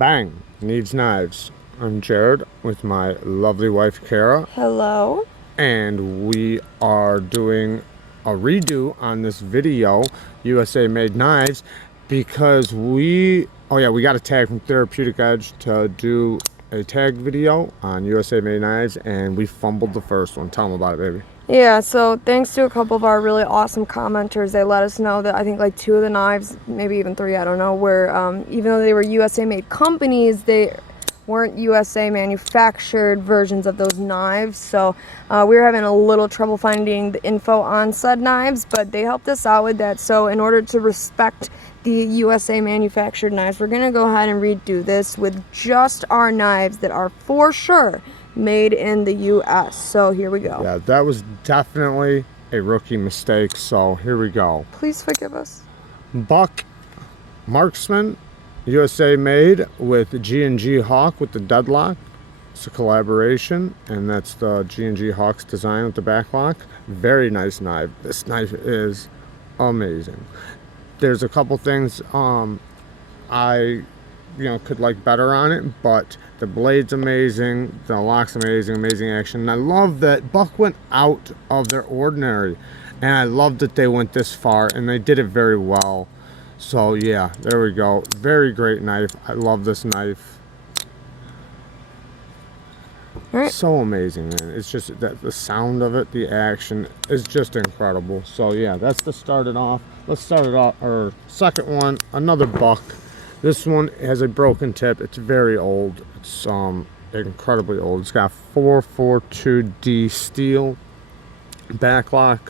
Bang! Needs Knives. I'm Jared with my lovely wife Kara. Hello. And we are doing a redo on this video, USA Made Knives, because we got a tag from Theraputic Edge to do a tag video on USA Made Knives, and we fumbled the first one. Tell them about it, baby. Yeah, so thanks to a couple of our really awesome commenters, they let us know that I think like 2 of the knives, maybe even 3, I don't know, were, even though they were USA made companies, they weren't USA manufactured versions of those knives. So we were having a little trouble finding the info on said knives, but they helped us out with that. So in order to respect the USA manufactured knives, we're going to go ahead and redo this with just our knives that are for sure made in the US. So here we go. Yeah, that was definitely a rookie mistake, so here we go. Please forgive us. Buck Marksman, USA made, with G&G Hawk with the deadlock. It's a collaboration, and that's the G&G Hawk's design with the backlock. Very nice knife. This knife is amazing. There's a couple things I could like better on it, but the blade's amazing, the lock's amazing, amazing action. And I love that Buck went out of their ordinary, and I love that they went this far, and they did it very well. So yeah, there we go. Very great knife. I love this knife. All right. So amazing, man. It's just that the sound of it, the action is just incredible. So yeah, that's to start it off. Let's start it off. Our second one, another Buck. This one has a broken tip. It's very old. It's incredibly old. It's got 442D steel backlock.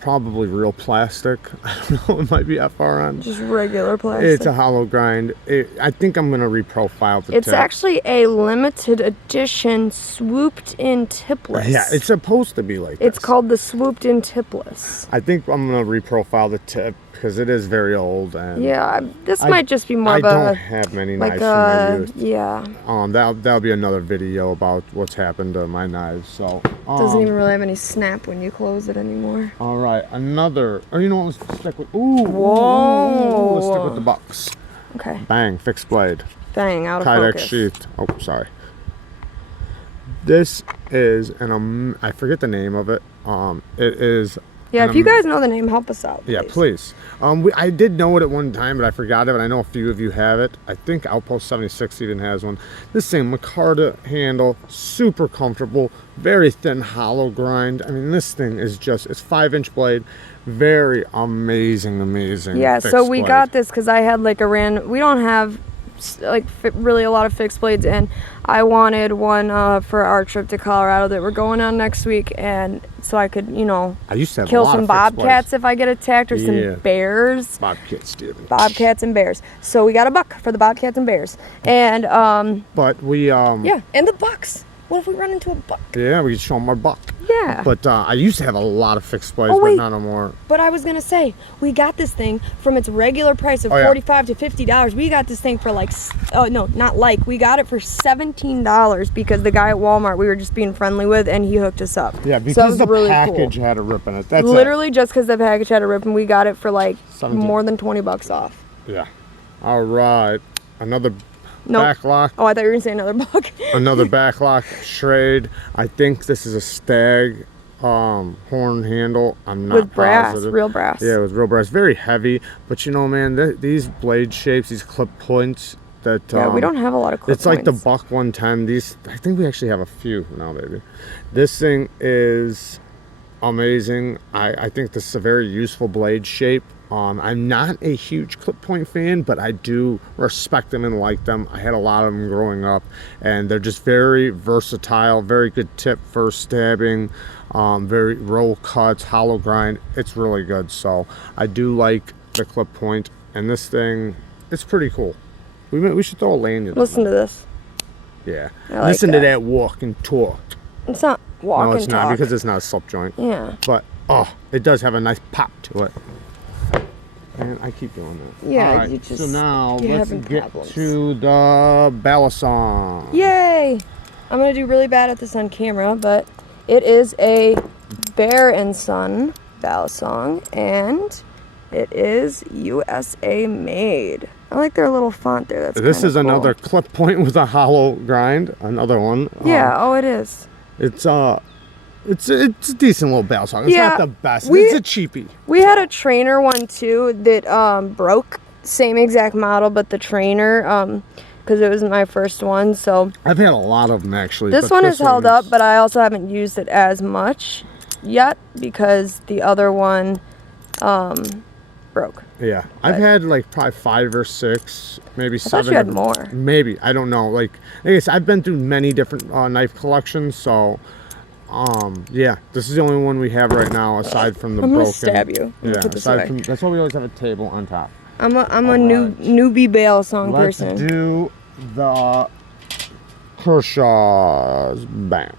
Probably real plastic. I don't know, it might be FRN. Just regular plastic. It's a hollow grind. I think I'm gonna reprofile the It's tip. actually a limited edition swooped in tipless. Yeah, it's supposed to be like this. It's called the swooped in tipless. I think I'm gonna reprofile the tip because it is very old, and Yeah, this might just be more of a... I don't have many knives from my youth. Yeah. That'll be another video about what's happened to my knives. So Doesn't even really have any snap when you close it anymore. all right, another. Or you know what? Let's stick with. Ooh, Whoa. Let's stick with the Bucks. Okay. Bang, fixed blade. Bang, out of Kydex focus. sheath. Oh, sorry. This is I forget the name of it. It is. Yeah, if you guys know the name, help us out. Yeah, please. I did know it at one time, but I forgot it. But I know a few of you have it. I think Outpost 76 even has one. This thing, micarta handle, super comfortable, very thin hollow grind. I mean, this thing is just, it's 5-inch blade, very amazing. Yeah, so we blade. got this because I had like we don't have like really a lot of fixed blades, and I wanted one for our trip to Colorado that we're going on next week, and so I could, I used to have kill a lot some of fixed bobcats blades. if I get attacked, or some bears. Bobcats, Steven. Bobcats and bears. So we got a buck for the bobcats and bears, and But we yeah, and the bucks. What if we run into a buck? Yeah, we could show them our buck. Yeah. But I used to have a lot of fixed blades, Oh, but wait. not no more. But I was gonna say, we got this thing from its regular price of $45 to $50. We got this thing for like, we got it for $17 because the guy at Walmart we were just being friendly with, and he hooked us up. Yeah, because the really package cool. had a rip in it. That's Literally just because the package had a rip, and we got it for like 17. more than 20 bucks off. Yeah. All right. Another Nope. backlock. Oh, I thought you were gonna say another buck. Another backlock Schrade. I think this is a stag horn handle. I'm not With brass, positive. real brass. Yeah, with real brass. Very heavy, but man, these blade shapes, these clip points that Yeah, we don't have a lot of clip it's like the points. Buck 110. These, I think we actually have a few now, baby. This thing is amazing. I think this is a very useful blade shape. I'm not a huge clip point fan, but I do respect them and like them. I had a lot of them growing up, and they're just very versatile, very good tip for stabbing, very roll cuts, hollow grind. It's really good. So I do like the clip point, and this thing, it's pretty cool. We should throw a lanyard on Listen to this. Yeah. I like Listen to that. that walk and talk. It's not walk No, and it's talk. not, because it's not a slip joint. Yeah. But it does have a nice pop to it. And I keep doing that. Yeah, All right, you just- so now you're let's having get problems. to the balisong. Yay! I'm gonna do really bad at this on camera, but it is a Bear and Son balisong, and it is USA made. I like their little font there. That's This kinda is cool. another clip point with a hollow grind. Another one. Yeah. Oh, it is. It's a decent little bell saw. It's Yeah, not the best. we- It's a cheapie. We had a trainer one too that broke. Same exact model, but the trainer, because it was my first one. So I've had a lot of them actually. this but one is held is- up, but I also haven't used it as much yet because the other one broke. Yeah, I've had like probably 5 or 6, maybe I 7. thought you had more. Maybe, I don't know. Like I guess I've been through many different knife collections, so yeah, this is the only one we have right now aside from the I'm gonna broken. stab you. I'm gonna Yeah, put this aside away. from that's why we always have a table on top. I'm a newbie bail song Let's person. do the Kershaw's. Bam.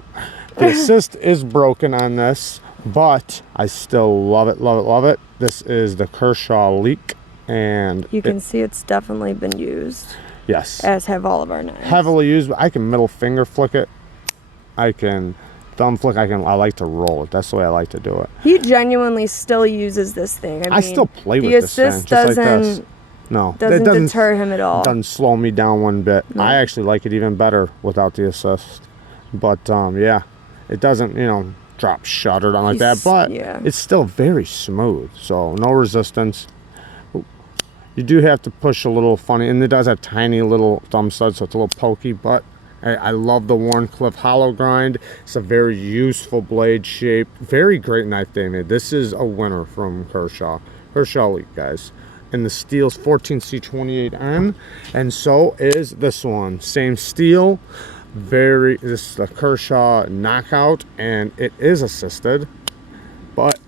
The assist is broken on this, but I still love it, love it, love it. This is the Kershaw Leak, and You can see it's definitely been used, yes, as have all of our knives. heavily used. I can middle finger flick it. I can thumb flick. I like to roll it. That's the way I like to do it. He genuinely still uses this thing. I I mean, still play with the this thing, assist just like this. doesn't No, doesn't it deter him at all. doesn't slow me down one bit. No. I actually like it even better without the assist. But yeah, it doesn't, drop shut or nothing like that. But yeah. it's still very smooth. So no resistance. You do have to push a little funny, and it does have tiny little thumb studs, so it's a little pokey. But I love the Warncliffe hollow grind. It's a very useful blade shape. Very great knife they made. This is a winner from Kershaw. Kershaw Elite, guys. And the steel's 14C28N, and so is this one. Same steel. This is the Kershaw Knockout, and it is assisted, but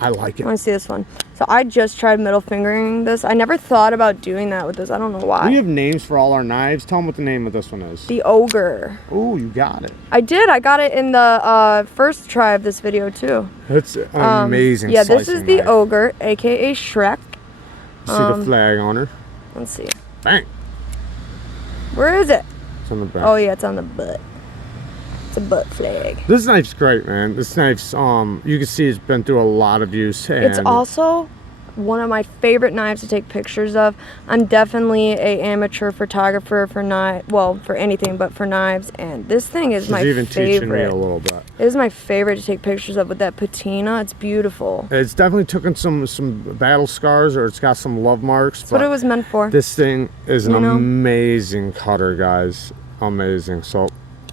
I like I it. want to see this one. So I just tried middle fingering this. I never thought about doing that with this. I don't know why. We have names for all our knives. Tell them what the name of this one is. The Ogre. Oh, you got it. I did. I got it in the first try of this video too. It's an amazing. Yeah, this is slicing the knife. Ogre, aka Shrek. See the flag on her. Let's see. Bang. Where is it? It's on the back. Oh yeah, it's on the butt. It's a butt flag. This knife's great, man. This knife's you can see it's been through a lot of use. And It's also one of my favorite knives to take pictures of. I'm definitely a amateur photographer for anything but for knives, and this thing is my she's even teaching me favorite. a little bit. It is my favorite to take pictures of with that patina. It's beautiful. It's definitely taken some battle scars, or it's got some love marks. That's what it was meant for. This thing is an You know? amazing cutter, guys. Amazing. So,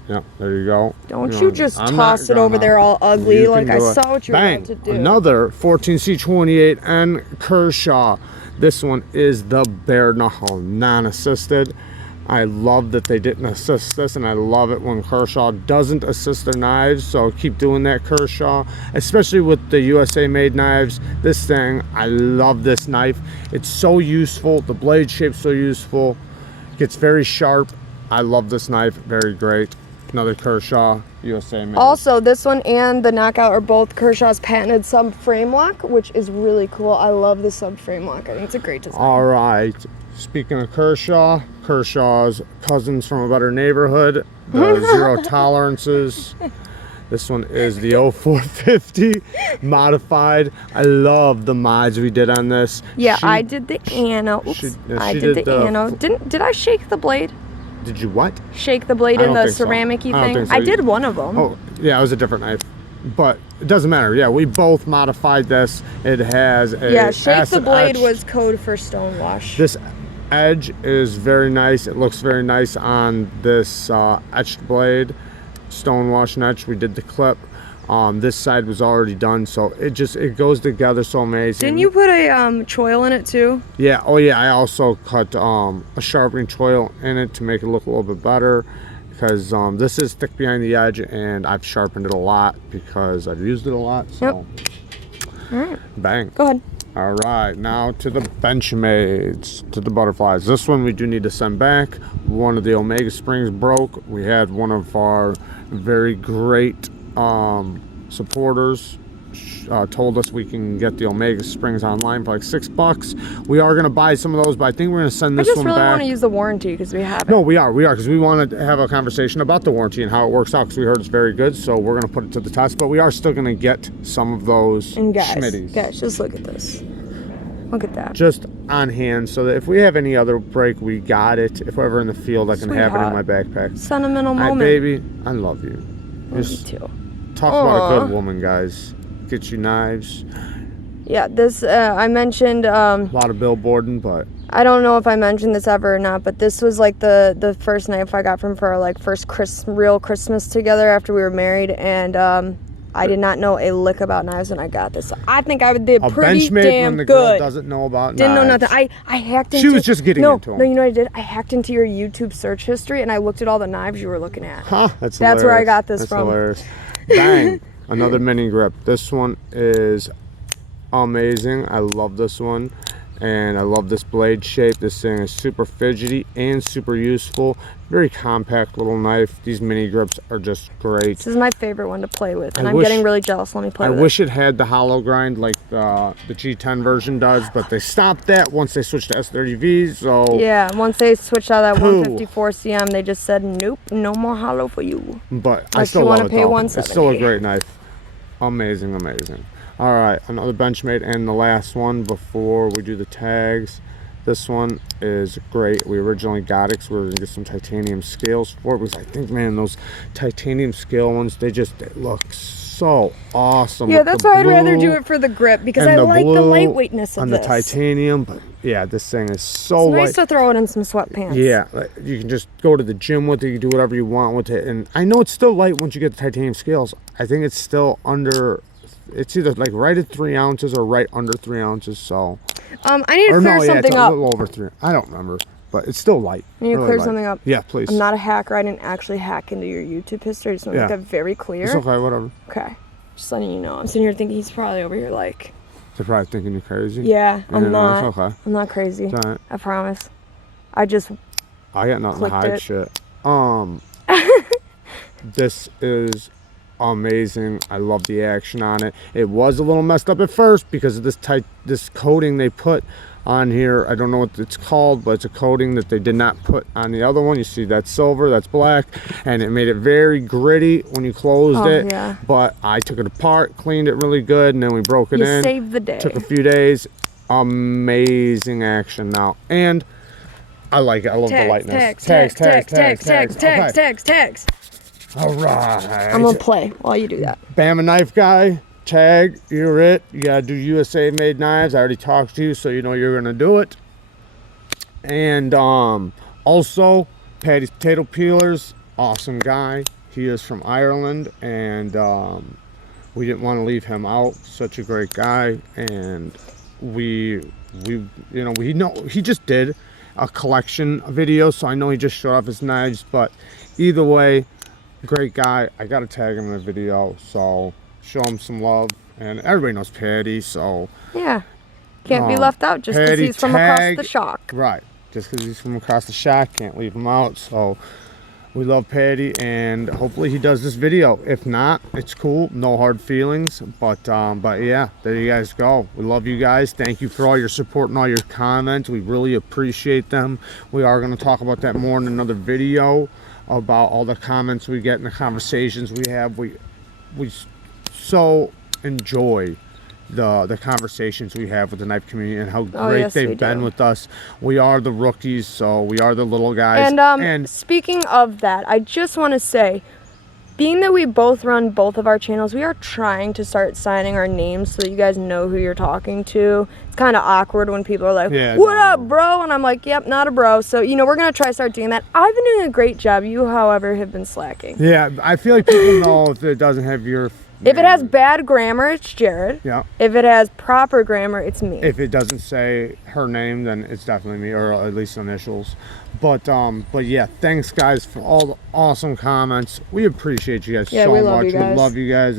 yeah, there you go. Don't know, you just I'm toss not it over gonna. there all ugly You like can I do it. saw what you were Bang! about to do. Another 14C28N Kershaw. This one is the bare knuckle, non-assisted. I love that they didn't assist this, and I love it when Kershaw doesn't assist their knives. So keep doing that, Kershaw, especially with the USA made knives. This thing, I love this knife. It's so useful. The blade shape's so useful. Gets very sharp. I love this knife. Very great. Another Kershaw USA made. Also, this one and the Knockout are both Kershaw's patented sub-frame lock, which is really cool. I love the sub-frame lock. I think it's a great design. All right. Speaking of Kershaw's cousins from a better neighborhood, the zero tolerances. This one is the 0450 modified. I love the mods we did on this. Yeah, I did the ano. Oops. she I did did the the- ano. Did I shake the blade? Did you what? Shake the blade I in don't the think so. ceramic-y I don't thing? think so. I did one of them. Oh, yeah, it was a different knife. But it doesn't matter. Yeah, we both modified this. It has a Yeah, shake the acid blade etched. was code for stonewash. This edge is very nice. It looks very nice on this etched blade. Stonewash and etched. We did the clip. This side was already done, so it goes together so amazing. Didn't you put a choil in it too? Yeah. Oh yeah. I also cut a sharpening choil in it to make it look a little bit better, because this is thick behind the edge, and I've sharpened it a lot because I've used it a lot. So. Yep. All right. Bang. Go ahead. All right, now to the Benchmades, to the butterflies. This one we do need to send back. One of the Omega springs broke. We had one of our very great supporters told us we can get the Omega springs online for like $6. We are gonna buy some of those, but I think we're gonna send I this just one really back. want to use the warranty because we have it. No, we are, because we want to have a conversation about the warranty and how it works out, because we heard it's very good, so we're going to put it to the test, but we are still going to get some of those And guys, Schmitties. just look at this. Look at that. just on hand, so that if we have any other break, we got it. If we're ever in the field, I can have it in my backpack. Sentimental moment. Baby, I love you. Love you too. Talk about a good woman, guys. Get you knives. Yeah, this, I mentioned... a lot of billboarding, but... I don't know if I mentioned this ever or not, but this was like the first knife I got from for our like first real Christmas together after we were married, and I did not know a lick about knives when I got this. So I think I did pretty Benchmade damn when the good. girl doesn't know about Didn't know knives. nothing. I hacked into... She was just getting into them. No, you know what I did? I hacked into your YouTube search history and I looked at all the knives you were looking at. Huh, that's where I got this That's from. Hilarious. Bang. Another mini grip. This one is amazing. I love this one. And I love this blade shape. This thing is super fidgety and super useful. Very compact little knife. These mini grips are just great. This is my favorite one to play with, and I'm getting really jealous. Let me play with it. I wish it had the hollow grind like the G10 version does, but they stopped that once they switched to S30Vs. So yeah, once they switched out that 154 CM, they just said nope, no more hollow for you. But I still love it though. It's still a great knife. Amazing, amazing. All right, another Benchmade, and the last one before we do the tags. This one is great. We originally got it because we were gonna get some titanium scales for it, because I think, man, those titanium scale ones, they look so awesome. Yeah, that's why I'd rather do it for the grip, because I like the lightweightness of on this. the titanium, but yeah, this thing is so light. It's nice to throw it in some sweatpants. Yeah, you can just go to the gym with it. You can do whatever you want with it, and I know it's still light once you get the titanium scales. I think it's still under. It's either like right at 3 ounces or right under 3 ounces. So I need to clear something up. A little over 3. I don't remember, but it's still light. I need to clear something up. Yeah, please. I'm not a hacker. I didn't actually hack into your YouTube history. I just want to make that very clear. It's okay, whatever. Okay, just letting you know. I'm sitting here thinking he's probably over here like. They're probably thinking you're crazy. Yeah, I'm not. It's okay. I'm not crazy. It's all right. I promise. I just. I got nothing to hide. Shit. This is amazing. I love the action on it. It was a little messed up at first because of this coating they put on here. I don't know what it's called, but it's a coating that they did not put on the other one. You see that's silver, that's black, and it made it very gritty when you closed it. Yeah. But I took it apart, cleaned it really good, and then we broke it in. You saved the day. Took a few days. Amazing action now. And I like it. I love the lightness. Tags. All right. I'm gonna play while you do that. Bama knife guy, tag, you're it. You gotta do USA made knives. I already talked to you, so you know you're gonna do it. And also Paddy's potato peelers, awesome guy. He is from Ireland, and we didn't want to leave him out. Such a great guy, and we he just did a collection video, so I know he just showed off his knives, but either way, great guy. I gotta tag him in the video, so show him some love. And everybody knows Paddy, so yeah, can't be left out just because he's from across the shock. Right, just because he's from across the shock, can't leave him out. So we love Paddy, and hopefully he does this video. If not, it's cool, no hard feelings. But yeah, there you guys go. We love you guys. Thank you for all your support and all your comments. We really appreciate them. We are going to talk about that more in another video, about all the comments we get and the conversations we have. We so enjoy the conversations we have with the knife community and how great they've been with us. We are the rookies, so we are the little guys. And speaking of that, I just want to say, being that we both run both of our channels, we are trying to start signing our names so that you guys know who you're talking to. It's kind of awkward when people are like, what up, bro? And I'm like, yep, not a bro. So, we're going to try to start doing that. I've been doing a great job. You, however, have been slacking. Yeah, I feel like people know if it doesn't have your If it has bad grammar, it's Jared. Yeah. If it has proper grammar, it's me. If it doesn't say her name, then it's definitely me, or at least initials. But yeah, thanks guys for all the awesome comments. We appreciate you guys so much. We love you guys.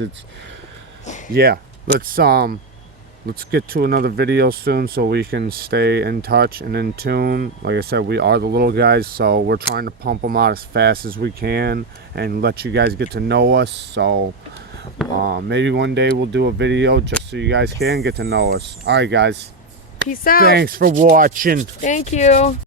Let's get to another video soon so we can stay in touch and in tune. Like I said, we are the little guys, so we're trying to pump them out as fast as we can and let you guys get to know us. So maybe one day we'll do a video just so you guys can get to know us. All right, guys. Peace out. Thanks for watching. Thank you.